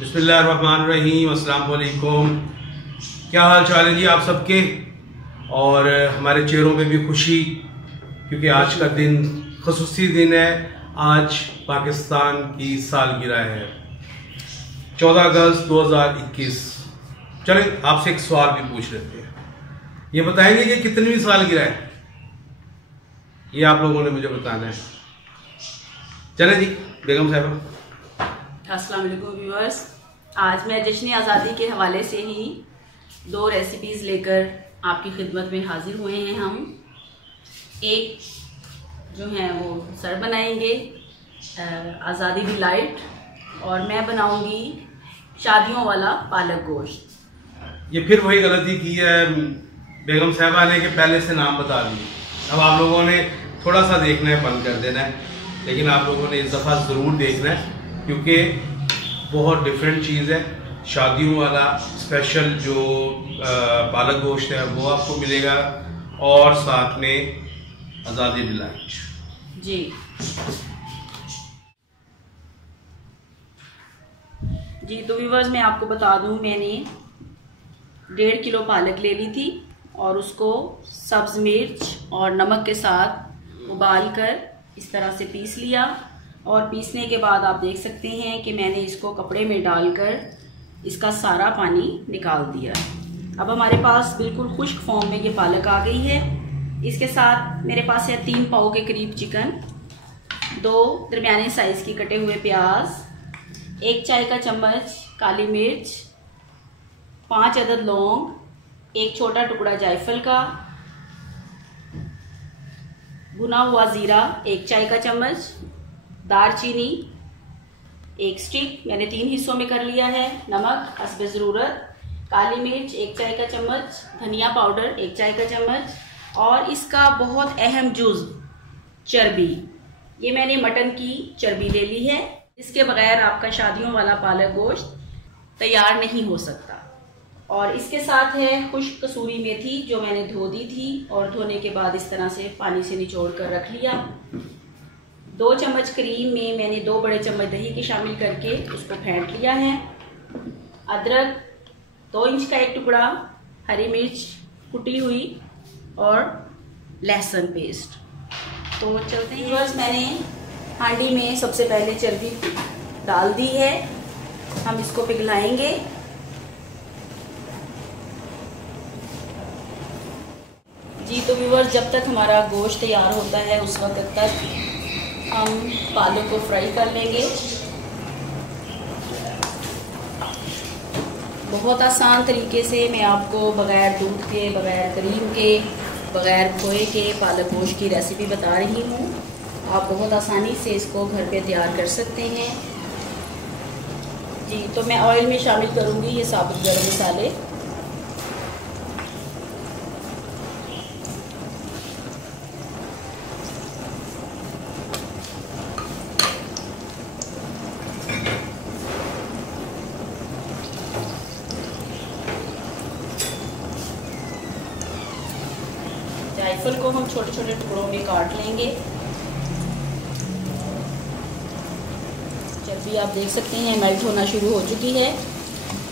बिस्मिल्लाहिर्रहमानिर्रहीम, अस्सलाम वालेकुम। क्या हाल चाल है जी आप सबके, और हमारे चेहरों पे भी खुशी, क्योंकि आज का दिन खसूसी दिन है। आज पाकिस्तान की सालगिरह है, 14 अगस्त 2021। चलें आपसे एक सवाल भी पूछ लेते हैं, ये बताएंगे कि कितनी सालगिरह है, ये आप लोगों ने मुझे बताना है। चले जी बेगम साहब। अस्सलाम वालेकुम व्यूअर्स, आज मैं जश्न आज़ादी के हवाले से ही 2 रेसिपीज़ लेकर आपकी खिदमत में हाजिर हुए हैं। हम एक जो है वो सर बनाएंगे आज़ादी डिलाइट, और मैं बनाऊंगी शादियों वाला पालक गोश्त। ये फिर वही गलती की है बेगम साहबा ने कि पहले से नाम बता दिए। अब आप लोगों ने थोड़ा सा देखना है, बंद कर देना है, लेकिन आप लोगों ने इस दफ़ा ज़रूर देखना है, क्योंकि बहुत डिफरेंट चीज़ है। शादियों वाला स्पेशल जो पालक गोश्त है वो आपको मिलेगा, और साथ में आज़ादी डिलाइट जी। जी तो व्यूअर्स, मैं आपको बता दूं, मैंने 1.5 किलो पालक ले ली थी और उसको सब्ज़ मिर्च और नमक के साथ उबाल कर इस तरह से पीस लिया। और पीसने के बाद आप देख सकते हैं कि मैंने इसको कपड़े में डालकर इसका सारा पानी निकाल दिया। अब हमारे पास बिल्कुल खुश्क फॉर्म में ये पालक आ गई है। इसके साथ मेरे पास है 3 पाव के करीब चिकन, 2 दरमियाने साइज़ की कटे हुए प्याज, 1 चाय का चम्मच काली मिर्च, 5 अदद लौंग, 1 छोटा टुकड़ा जायफल का, भुना हुआ ज़ीरा 1 चाय का चम्मच, दालचीनी 1 स्टिक मैंने 3 हिस्सों में कर लिया है, नमक हस्बे ज़रूरत, काली मिर्च 1 चाय का चम्मच, धनिया पाउडर 1 चाय का चम्मच, और इसका बहुत अहम जुज़ चर्बी, ये मैंने मटन की चर्बी ले ली है। इसके बगैर आपका शादियों वाला पालक गोश्त तैयार नहीं हो सकता। और इसके साथ है खुश्क कसूरी मेथी, जो मैंने धो दी थी और धोने के बाद इस तरह से पानी से निचोड़ कर रख लिया। 2 चम्मच क्रीम में मैंने 2 बड़े चम्मच दही की शामिल करके उसको फेंट लिया है। अदरक 2 इंच का 1 टुकड़ा, हरी मिर्च कुटी हुई, और लहसुन पेस्ट। तो चलते हैं बस, मैंने हांडी में सबसे पहले चर्बी डाल दी है, हम इसको पिघलाएंगे। जी तो व्यूअर्स, जब तक हमारा गोश्त तैयार होता है उस वक्त तक हम पालक को फ्राई कर लेंगे। बहुत आसान तरीके से मैं आपको बग़ैर दूध के, बग़ैर क्रीम के, बग़ैर खोए के पालक गोश्त की रेसिपी बता रही हूँ। आप बहुत आसानी से इसको घर पे तैयार कर सकते हैं। जी तो मैं ऑयल में शामिल करूँगी ये साबुत गरम मसाले, जायफल को हम छोटे छोटे टुकड़ों में काट लेंगे। चर्बी आप देख सकते हैं मेल्ट होना शुरू हो चुकी है,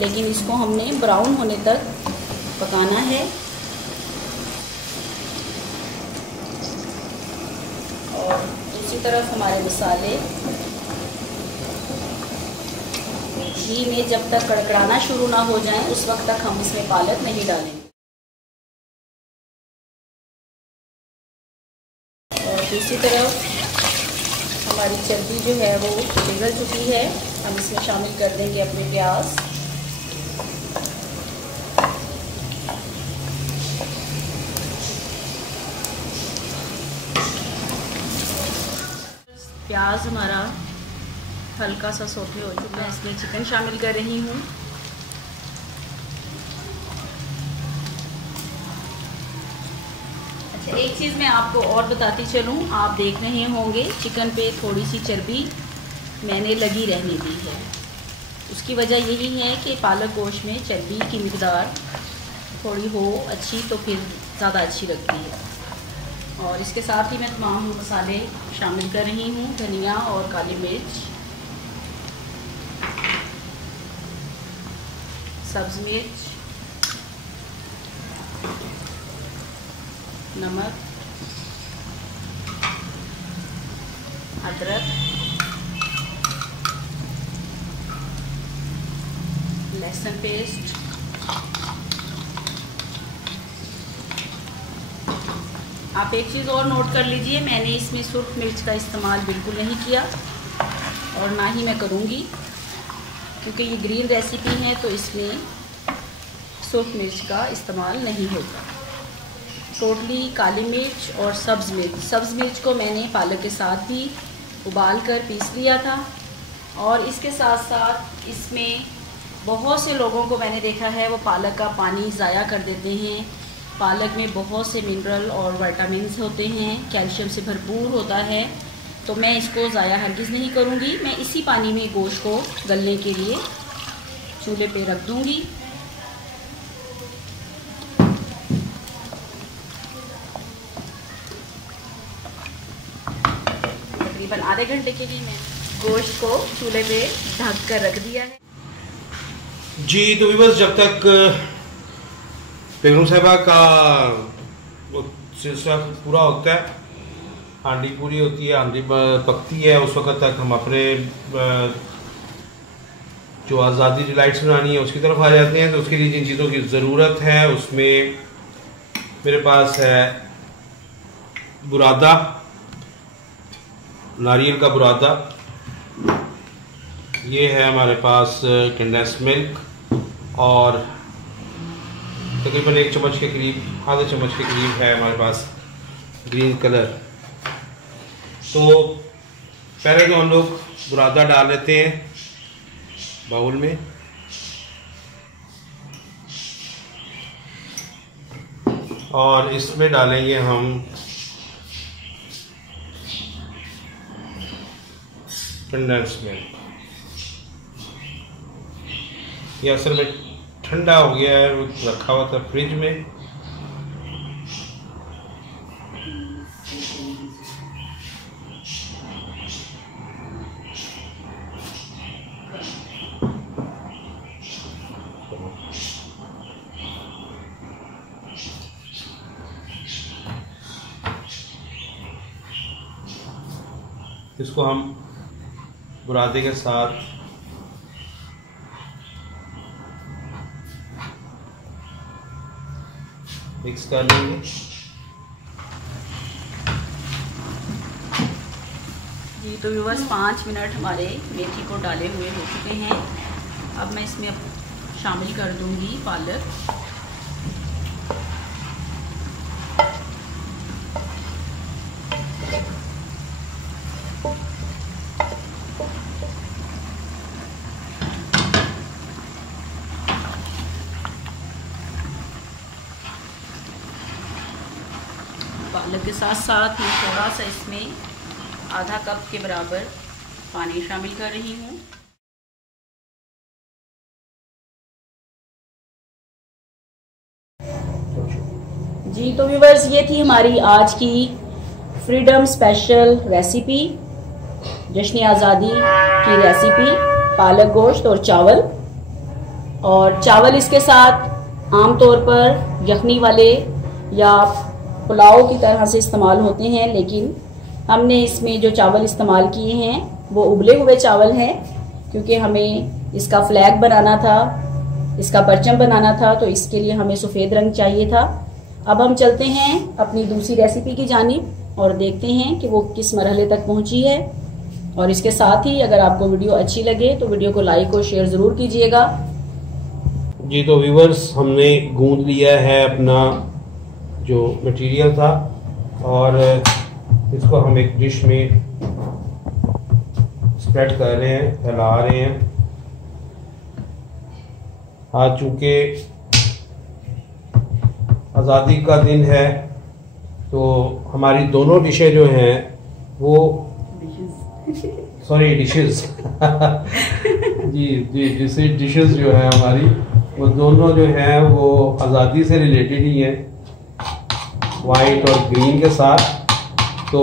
लेकिन इसको हमने ब्राउन होने तक पकाना है। और दूसरी तरफ हमारे मसाले घी में जब तक कड़कड़ाना शुरू ना हो जाएं उस वक्त तक हम इसमें पालक नहीं डालेंगे। और दूसरी तरफ हमारी चर्बी जो है वो पिघल चुकी है, हम इसमें शामिल कर देंगे अपने प्याज। प्याज हमारा हल्का सा सोटे हो चुका है, इसमें चिकन शामिल कर रही हूँ। अच्छा, एक चीज़ मैं आपको और बताती चलूँ, आप देख रहे होंगे चिकन पे थोड़ी सी चर्बी मैंने लगी रहने दी है। उसकी वजह यही है कि पालक गोश्त में चर्बी की मिकदार थोड़ी हो अच्छी तो फिर ज़्यादा अच्छी लगती है। और इसके साथ ही मैं तमाम मसाले शामिल कर रही हूँ, धनिया और काली मिर्च, सब्ज मिर्च, नमक, अदरक, लहसुन पेस्ट, आप एक चीज़ और नोट कर लीजिए, मैंने इसमें सुर्ख मिर्च का इस्तेमाल बिल्कुल नहीं किया और ना ही मैं करूँगी, क्योंकि ये ग्रीन रेसिपी है तो इसमें सुर्ख मिर्च का इस्तेमाल नहीं होगा। टोटली काली मिर्च और सब्ज़ मिर्च को मैंने पालक के साथ भी उबाल कर पीस लिया था। और इसके साथ साथ इसमें बहुत से लोगों को मैंने देखा है वो पालक का पानी ज़ाया कर देते हैं। पालक में बहुत से मिनरल और विटामिन्स होते हैं, कैल्शियम से भरपूर होता है, तो मैं इसको ज़ाया हरगिज़ नहीं करूँगी। मैं इसी पानी में गोश्त को गलने के लिए चूल्हे पे रख दूँगी। तकरीबन आधे घंटे के लिए मैं गोश्त को चूल्हे पे ढक कर रख दिया है। जी तो व्यूअर्स, जब तक बेगम साहिबा का वो सिलसिला पूरा होता है, हांडी पूरी होती है, हांडी पकती है, उस वक्त तक हम अपने जो आज़ादी डिलाइट्स बनानी है उसकी तरफ आ जाते हैं। तो उसके लिए जिन चीज़ों की ज़रूरत है उसमें मेरे पास है बुरादा, नारियल का बुरादा, ये है हमारे पास कंडेंस मिल्क और तकरीबन 1 चम्मच के करीब, आधे चम्मच के करीब है हमारे पास ग्रीन कलर। तो पहले तो हम लोग बुरादा डाल लेते हैं बाउल में, और इसमें डालेंगे हम कंडेंस मिल्क। ये असल में ठंडा हो गया है, रखा हुआ था फ्रिज में। इसको हम बुरादे के साथ मिक्स कर लेंगे। जी तो व्यूअर्स, 5 मिनट हमारे मेथी को डाले हुए हो चुके हैं। अब मैं इसमें शामिल कर दूंगी पालक। पालक के साथ साथ मैं थोड़ा सा इसमें आधा कप के बराबर पानी शामिल कर रही हूँ। जी तो व्यूअर्स, ये थी हमारी आज की फ्रीडम स्पेशल रेसिपी, जश्न आज़ादी की रेसिपी, पालक गोश्त और चावल। और चावल इसके साथ आमतौर पर यखनी वाले या पुलाव की तरह से इस्तेमाल होते हैं, लेकिन हमने इसमें जो चावल इस्तेमाल किए हैं वो उबले हुए चावल हैं, क्योंकि हमें इसका फ्लैग बनाना था, इसका परचम बनाना था, तो इसके लिए हमें सफ़ेद रंग चाहिए था। अब हम चलते हैं अपनी दूसरी रेसिपी की जानिब और देखते हैं कि वो किस मरहले तक पहुंची है। और इसके साथ ही अगर आपको वीडियो अच्छी लगे तो वीडियो को लाइक और शेयर ज़रूर कीजिएगा। जी तो व्यूअर्स, हमने गूंद लिया है अपना जो मटेरियल था और इसको हम एक डिश में स्प्रेड कर रहे हैं, फैला रहे हैं। आज चूँकि आज़ादी का दिन है तो हमारी दोनों डिशें जो हैं वो डिशेस जी डिशेस जो है हमारी, वो दोनों जो हैं वो आज़ादी से रिलेटेड ही हैं, वाइट और ग्रीन के साथ। तो